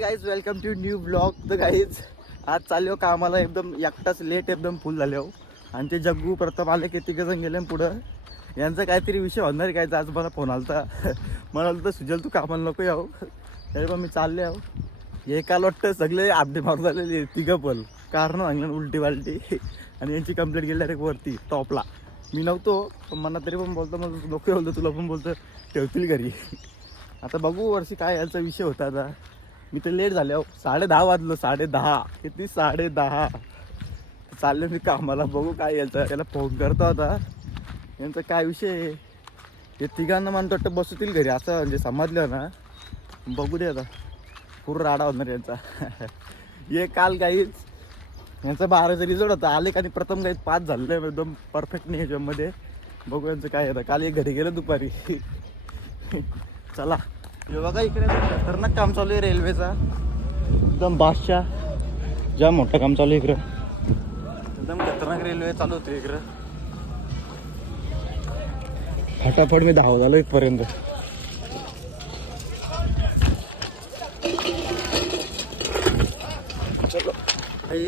Guys welcome to new blog तर guys आज चाललो कामाला. एकदम एकटाच लेट एकदम फुल झाले हो. आणि ते जग्गू प्रताप आले की तिघ जण गेले पुढं. यांचा काहीतरी विषय होणार काय आज मला फोन आला होता म्हणाल तर सुजल तू कामाला नको याव तरी हो. पण मी चालले आहो हे. काल वाटतं सगळे आपडे मारून झालेले तिघं पण. कारण सांगलं उलटी वालटी आणि यांची कंप्लेंट गेली डायरेक्ट वरती टॉपला मी नव्हतो पण मला तरी पण बोलतो मग नको बोलतो तुला पण बोलतो ठेवतील घरी. आता बघू वर्षी काय याचा विषय होता आता. मी तर लेट झाले साडे दहा वाजलो साडे दहा किती साडे दहा चालले मी कामाला बघू काय यायचं. त्याला फोन करतो आता. यांचा काय विषय आहे? हे तिघांना मानतो वाटतं बसतील घरी असं म्हणजे समजलं ना. बघू दे आता. पूर्ण राडा होणार यांचा. हे काल काहीच. यांचा बाराचा रिझल्ट होता आले आणि प्रथम काही पाच झालेलं आहे एकदम परफेक्ट नाही ह्याच्यामध्ये बघू यांचं काय होतं काल एक घरी गेलं दुपारी. चला. हे बघा इकडे खतरनाक काम चालू आहे रेल्वेचा. एकदम बासच्या ज्या मोठं काम चालू आहे इकडं. एकदम खतरनाक रेल्वे चालू होते इकडं. फटाफट मी धाव झालो इथपर्यंत. चलो.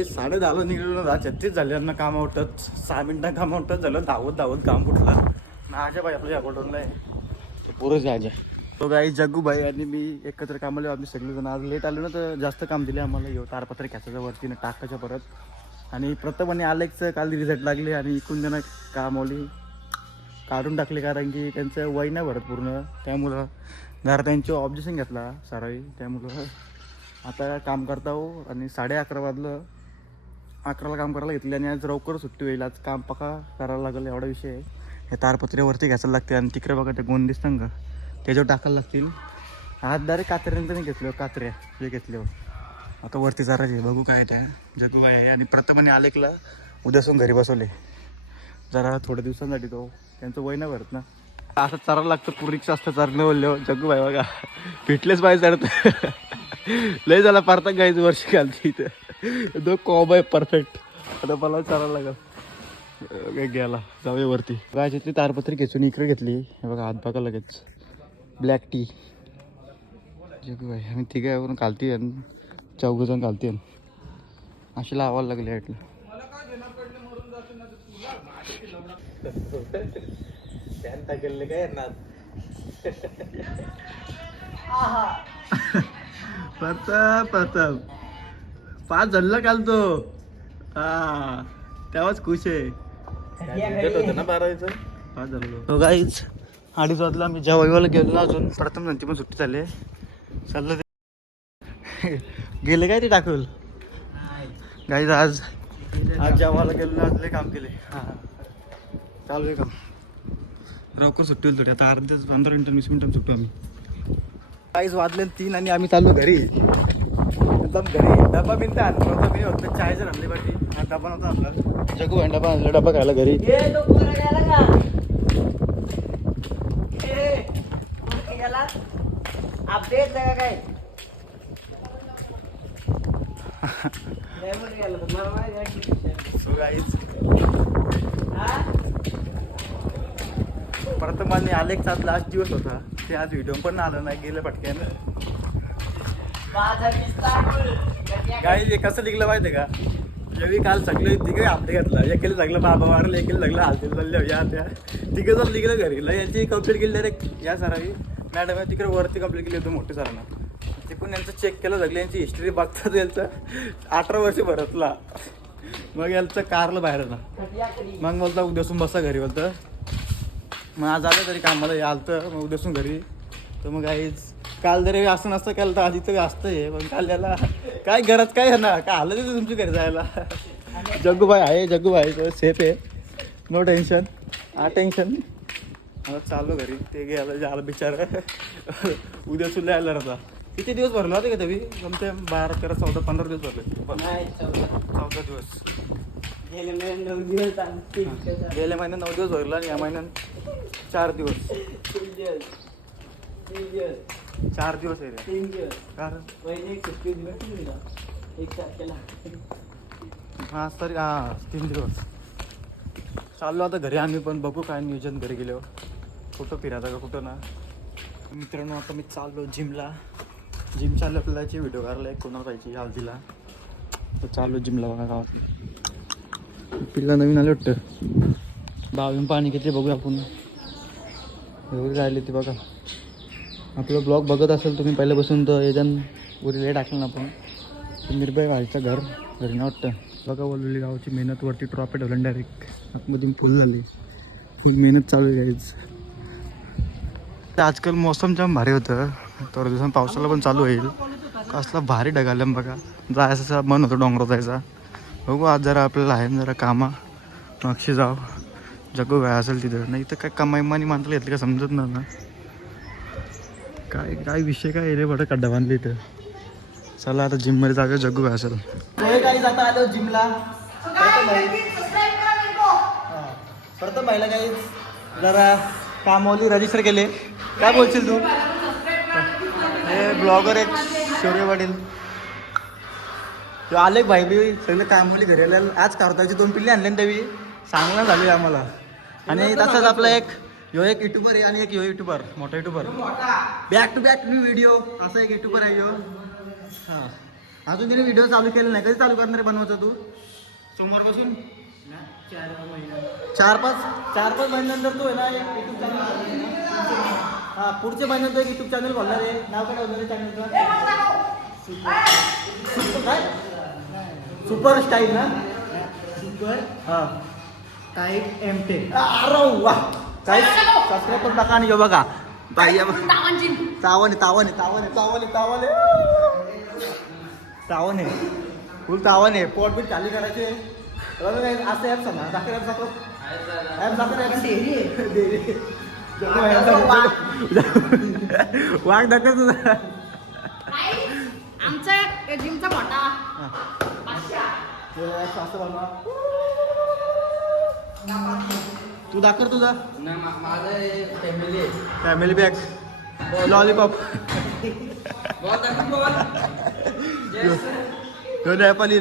साडे दहाला निघलो दहा छत्तीस झाले ना काम उठत सहा मिनिटां काम उठत झालं धावत धावत काम फुटलं माझ्या बाई आपल्या याकडूनला आहे. पुरं जायच्या तो गाई जग्गू भाई आणि मी एकत्र कामाला आम्ही सगळेजण आज लेट आलो ना तर जास्त काम दिले आम्हाला. येऊ तारपत्र घ्यायचं वरतीनं टाकायच्या परत. आणि प्रथम आणि आलेकचं काल रिझल्ट लागले आणि इकून जण कामवली. काढून टाकले कारण की त्यांचं वय नाही भरत पूर्ण. त्यामुळं जरा त्यांचे ऑब्जेक्शन घेतला सरावी त्यामुळं आता काम करता हो. आणि साडे अकरा वाजलं. अकराला काम करायला घेतले आणि आज लवकर सुट्टी होईल. आज काम पका करायला लागेल एवढा विषय आहे. हे तारपत्रेवरती घ्यायला लागते आणि तिकडे बघा ते गोंद दिसतं का त्याच्यावर टाकायला लागतील. हात डायरेक्ट कात्र्यानंतर नाही घेतलं हो, कात्र्या. हे घेतले हो. आता वरती जरा बघू काय त्या. जगू काय आहे आणि प्रथमाने आलेकला उद्यासून घरी बसवले. जरा थोड्या दिवसांसाठी तो. त्यांचं वय नाही भरत ना. असं चरायला लागतं पुरीक्षा असतं चरणं बोलले हो. जगू भाई बघा. फिटलेस पाहिजे चढत लय झाला पारता गायचं वर्ष घालते इथं. दो कॉब आहे परफेक्ट आता मला चरायला लागल. गेला जाऊया वरती. गायच्यातली तारपत्री खेचून इकडे घेतली. हे बघा हात बघा लगेच. Black tea. जगू भाई आम्ही तिघावरून घालते चौघ जण घालते अशी लावायला लागले प्रताप प्रताप. पाच झालं काल तो हा तेव्हाच खुश आहे. ना बारावीचं पाच झालं गाईच अडीच वाजला मी ज्या वैवाला गेलो ना अजून प्रथम त्यांची पण सुट्टी झाली. चाललं ते गेले काय ते टाकल गाईज आज आज जेवायला गेलो ना आज लय काम केले. हां चालू आहे काम. लवकर सुट्टी होईल थोडी. आता अर्ध्या पंधरा मिनिटं वीस मिनिटं सुटतो आम्ही. काहीच वाजले तीन आणि आम्ही चाललो घरी. एकदम घरी. डबा बिनता आणला होता मी. होतं चायचं आणली पाठी हा डबा नव्हता आपला जगू भाई डबा आणला. डबा खायला घरी. अपडेट लगा काय? सो गाईज प्रथमाने आलेखचा आज लास्ट दिवस होता. ते आज व्हिडिओ पण आलं नाही गेलं पटक्यानं. काही हे कसं लिखलं माहिती का? जेवी काल सगळे तिकडे आपले घातलं. एकेला सगळं बाबा मारलं एकेला सगळं हालतील चालले या त्या. तिकडे जर लिखलं घरी. ल यांची कंप्लीट केली डायरेक्ट या सरावी मॅडम तिकडे वरती कंप्लीट केली होती मोठ्या सरांना. तिकडून यांचं चेक केलं लागलं यांची हिस्ट्री बघतात यांचं अठरा वर्ष भरतला. मग यांचं कारलं बाहेर ना मग बोलता उद्यासून बसा घरी बोलतं. मग आज आलं तरी कामाला याल तर मग उद्यासून घरी. तर मग काहीच काल जरी असं नसतं केलं तर आधी तर असतं हे. मग काल याला काय गरज काय आहे ना काय आलं तिथे तुमच्या घरी जायला? जग्गूबाई आहे जग्गूबाई सेफ आहे. नो टेन्शन हा टेन्शन आता चाललो घरी. ते गेलं झालं बिचार. उद्या सुद्धा यायला राहता किती दिवस भरला होते का तरी? जमते बारा तेरा चौदा पंधरा दिवस भरले. नाही चौदा. दिवस. गेल्या महिन्यात नऊ दिवस भरला आणि या महिन्यात चार दिवस. चार दिवस आहे रे तीन दिवस. कारण? हा सर हा तीन दिवस. चाललो आता घरी. आम्ही पण बघू काय नियोजन घरी गेलो कुठं फिरायचं का कुठं ना? मित्रांनो आता मी चाललो जिमला. जिम चालू आपल्याला व्हिडिओ करायला एक कोणाला पाहिजे हल्दीला तर चाललो जिमला बघा गावात पिल्ला नवीन आले वाटतं. बावीन पाणी किती बघूया आपण. एवढी राहिली ती बघा. आपलं ब्लॉग बघत असेल तुम्ही पहिल्यापासून तर याच्यान उरी टाकलं ना आपण. निर्भय व्हायचं घर घरी नाही वाटतं. बघा वलुली गावची मेहनत वरती ट्रॉफी ठेवलं डायरेक्ट आतमध्ये फुल झाली. फुल मेहनत चालू आहे आजकाल मोसम जाम भारी होतं. तर दिवसां पावसाला पण चालू होईल. कसला भारी ढगालं बघा. जायचं मन होतं डोंगरात जायचा. बघू आज जरा आपल्याला आहे ना जरा कामा. नक्षी जाव. जगू काय असेल तिथं. नाही तर काय कमाई मानी मानता येतली का समजत नाही ना. काय काय विषय काय रे बडं खड्डा बांधले इथं. चला आता जिममध्ये जागा जगू काय असेल. काही जाता आलो जिमला प्रथम महिला काही जरा कामवाली रजिस्टर केले. काय बोलशील तू? हे ब्लॉगर एक शौर्य पाटील तो आले भाई बी सगळे कामवाली घरी आले आज कारताची दोन पिल्ले आणले ना त्यावी चांगलं झाले आम्हाला. आणि तसंच आपला एक ह्यो एक युट्यूबर आहे आणि एक ह्यो युट्यूबर मोठा YouTuber back to back new video असं एक युट्यूबर आहे ह्यो हां. अजून तिने व्हिडिओ चालू केले नाही. कधी चालू करणार बनवायचं तू? सोमवारपासून? चार महिना. चार पाच चार पाच महिन्यानंतर तू आहे ना हा पुढच्या महिन्यात एक युट्यूब चॅनल खोलणार आहे. नाव काय ठेवणार आहे चॅनलचं सुपर काय? सुपर स्टाईल ना? सुपर हा. टाईट एम टेन अरे वा. काय? सबस्क्राईब पण टाका आणि ह्यो बघा. बाई तावाने तावाने तावाने तावाने तावाने. तावाने. फुल तावाने. पोट बीट खाली करायचे. असं ॲप सांगा. दाखव ॲप दाखव. ॲप दाखव. ॲप डेअरी आहे. डेअरी वाघ दाखव तुझा आमचा जिमचा मोठा तू दाखव तुझा फॅमिली फॅमिली बॅग लॉलीपॉप तो नेपाली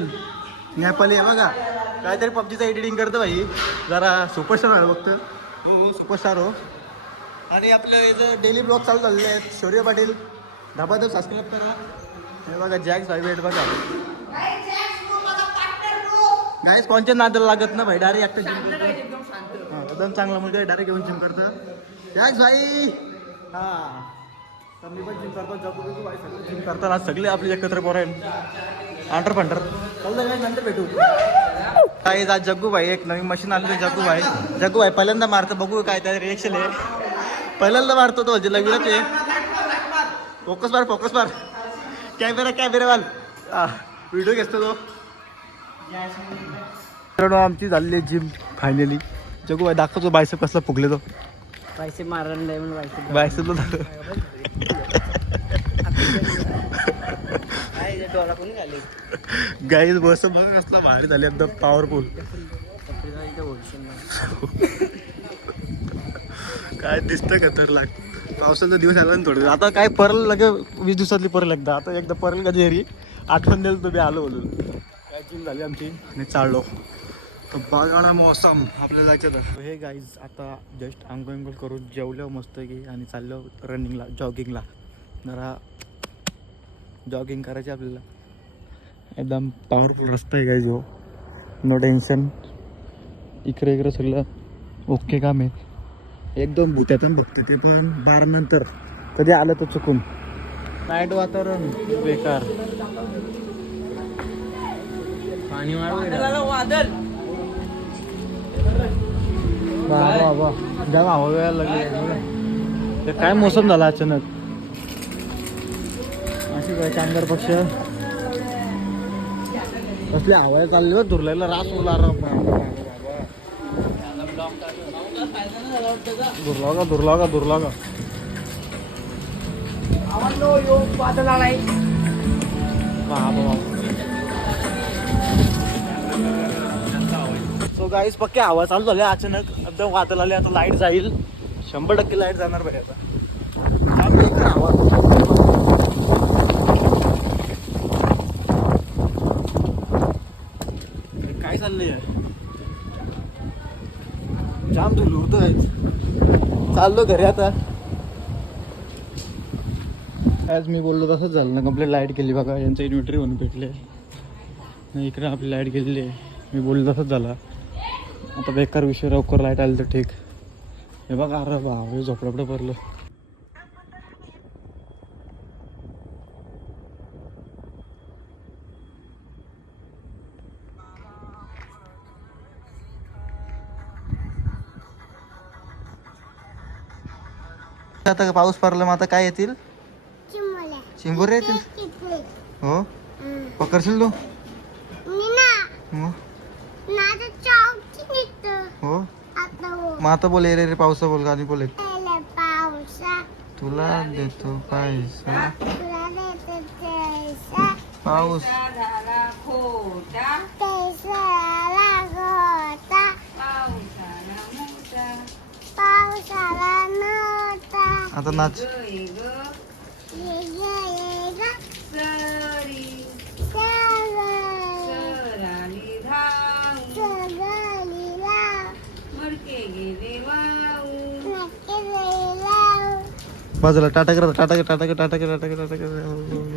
नेपाली आहे बघा काहीतरी पबजीचं एडिटिंग करतो भाई जरा सुपरस्टार आहे बघतो हो सुपरस्टार हो आणि आपलं इथं डेली ब्लॉग चालू झालेले आहेत शौर्य पाटील धबाधब सबस्क्राईब करा. हे बघा जॅक्स भाई वेट बघा. गाईस कोणच्या नादाला लागत ना भाई? डायरेक्ट एकटं हा, एकदम चांगला मुलगा डायरेक्ट येऊन जिम करतं. जॅक्स भाई! हा. तर मी पण जिम करतो जगू भाई सगळं. जिम करताना सगळे आपले एकत्र पोरं अंटर फंटर चालतं काय नंतर भेटू. काही आज जग्गू भाई एक नवीन मशीन आलं जग्गू भाई. जग्गू भाई पहिल्यांदा मारतं बघू काय त्या रिएक्शन आहे. पहिल्यांदा मारतो तो म्हणजे लगेच ते फोकस मार फोकस मार कॅमेरा कॅमेरा वाल व्हिडिओ घेतो तो मित्रांनो आमची झालेली जिम फायनली जगू भाई दाखवतो बायसेप कसला फुगले तो पैसे मारायला नाही म्हणून गाईज बस बघ कसला भारी झाली एकदम पॉवरफुल काय दिसतं खतरनाक पावसाचा दिवस आला ना थोडं आता काय परल लगे वीस दिवसातली परल एकदा. आता एकदा परल कधी घरी आठवण दिलं तुम्ही आलो बोलून. काय जिम झाली आमची? आणि चाललो. तर बघा मोसम आपल्याला जायचं तर हे गाईज आता जस्ट आंघोळ अंघोळ करून जेवलो मस्त की आणि चाललो रनिंगला जॉगिंगला जरा जॉगिंग करायची आपल्याला. एकदम पॉवरफुल रस्ता आहे गाईज हो. नो टेन्शन इकडे इकडे सगळं ओके काम आहे. एक दोन भूत्यातून बघतो ते पण बारा नंतर. कधी आलं तर चुकून. नाईट वातावरण बेकार. पाणी वादळ वा हवा वेळायला लागली ते काय? मोसम झाला अचानक? अशी काय कामगार पक्ष? कसले हवा चालले हो दुर्लायला रास उला दुर्लागा दुर्लागा दुर्लागा. वादळ आलाय वा वा सो गाईस पक्के हवा चालू झाले अचानक एकदम वादळ आले आता लाइट जाईल. शंभर टक्के लाइट जाणार पाहिजे आता. हवा. काय चाललंय? जाम धुल आहे चाललो घरी आता. आज मी बोललो तसंच झालं ना कंप्लीट लाइट गेली बघा यांचं इन्व्हर्टरी होऊन भेटले. नाही इकडे आपली लाइट गेलेली आहे. मी बोललो तसंच झाला. आता बेकार विषय लवकर लाइट आली तर ठीक. हे बघा अरे बाबा झोपडापडं भरलं. आता पाऊस पडला मग आता काय येतील? चिंबोरे येतील? हो? पकडशील तू? हो हो? आता मग आता बोल रे रे पावसा बोल गाणी बोल तुला देते पैसा. पाऊस झाला खोटा पैसा लागोता पावसाला मोठा पावसाला नव्हता आता नाच ये ग ये ग ये ग सरी सगळी सराली धावून सगळी लाव मडके गेले वाहून आता नाच. बाजूला टाटा करा टाटा कर टाटा टाटा टाटा टाटा